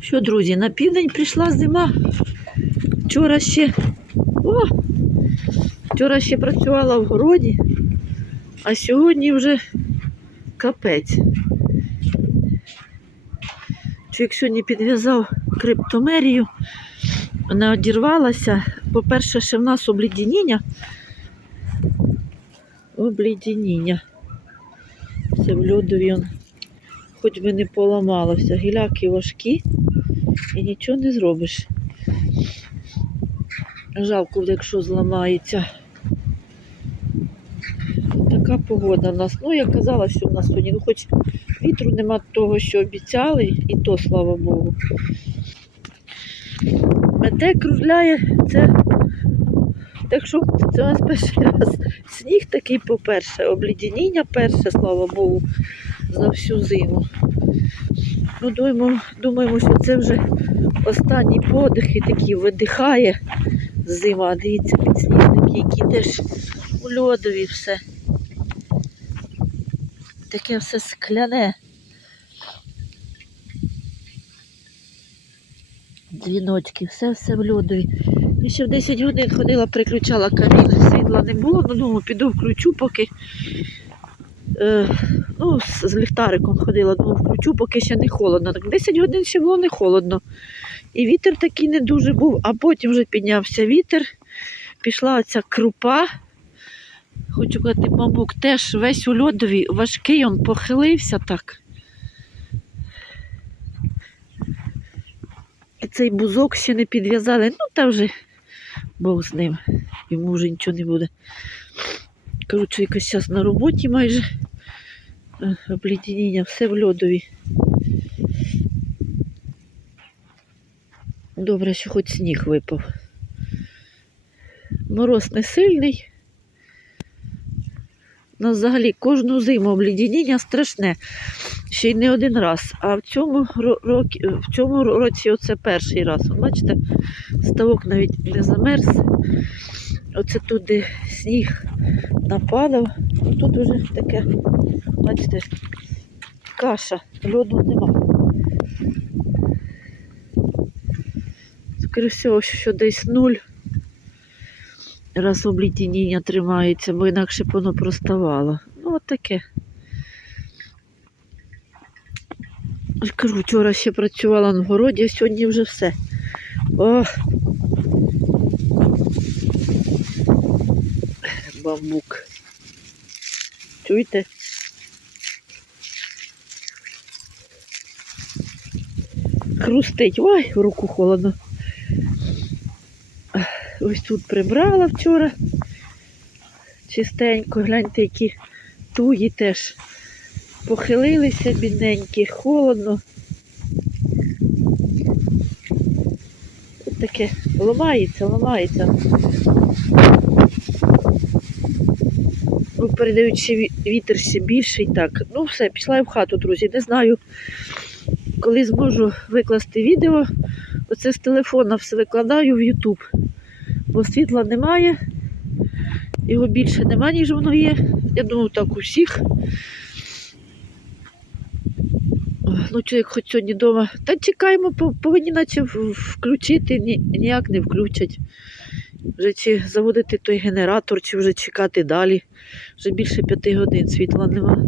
Що, друзі, на південь прийшла зима. Вчора ще. О! Вчора ще працювала в городі, а сьогодні вже капець. Чоловік сьогодні підв'язав криптомерію. Вона одірвалася. По-перше, ще в нас облідіння. Облідіння. Це в льодові он хоч би не поламалося. Гіляки важкі і нічого не зробиш. Жалко, якщо зламається. Така погода в нас. Ну, я казала, що в нас сьогодні, ну хоч вітру нема того, що обіцяли, і то, слава Богу. Мете кружляє, це так що це у нас перший раз. Сніг такий, по-перше, облідяніння перше, слава Богу, за всю зиму. Ну, думаємо, думаємо, що це вже останні подихи такі видихає зима. Дивіться, підсніжники, які теж у льодові все. Таке все скляне. Дзвіночки, все все в льодові. Я ще в 10 годин ходила, приключала камін, світла не було, ну думаю, піду включу, поки ну, з, ліхтариком ходила, думаю, включу, поки ще не холодно. Так 10 годин ще було не холодно. І вітер такий не дуже був, а потім вже піднявся вітер, пішла оця крупа. Хочу казати, бамбук теж весь у льодові, важкий, він похилився так. І цей бузок ще не підв'язали. Ну, та вже Бог з ним. Йому вже нічого не буде. Кажу, чоловіка зараз на роботі майже. Е, Облідіння, все в льодові. Добре, що хоч сніг випав. Мороз не сильний. У взагалі кожну зиму облідіння страшне. Ще й не один раз. А в цьому, ро- в цьому році оце перший раз. Бачите, ставок навіть не замерз. Оце тут, де сніг нападав, ну, тут вже таке, бачите, каша, льоду нема. Скоріше всього, що десь нуль. Раз облітіння тримається, бо інакше б воно проставало. Ну, от таке. Ось Кажу, вчора ще працювала на городі, а сьогодні вже все. О! Бамбук. Чуєте? Хрустить. Ой, в руку холодно. Ось тут прибрала вчора. Чистенько, гляньте, які туї теж похилилися, бідненькі, холодно. Таке ламається, ламається. Ну, передають вітер ще більший. Так, ну все, пішла я в хату, друзі. Не знаю, коли зможу викласти відео. Оце з телефона все викладаю в YouTube. Бо світла немає. Його більше немає, ніж воно є. Я думаю, так у всіх. Ну, чоловік хоч сьогодні вдома. Та чекаємо, повинні наче включити, ніяк не включать. Вже чи заводити той генератор, чи вже чекати далі. Вже більше п'яти годин світла нема.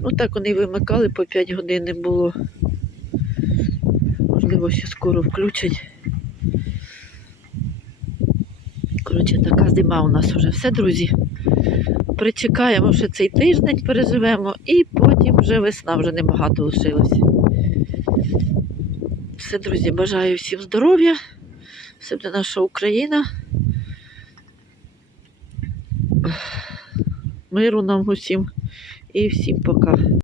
Ну так вони вимикали, по 5 годин не було. Можливо, ще скоро включать. Коротше, така зима у нас вже все, друзі. Причекаємо ще цей тиждень, переживемо, і потім вже весна, вже небагато лишилось. Все, друзі, бажаю всім здоров'я. Все буде наша Україна. Миру нам усім і всім пока.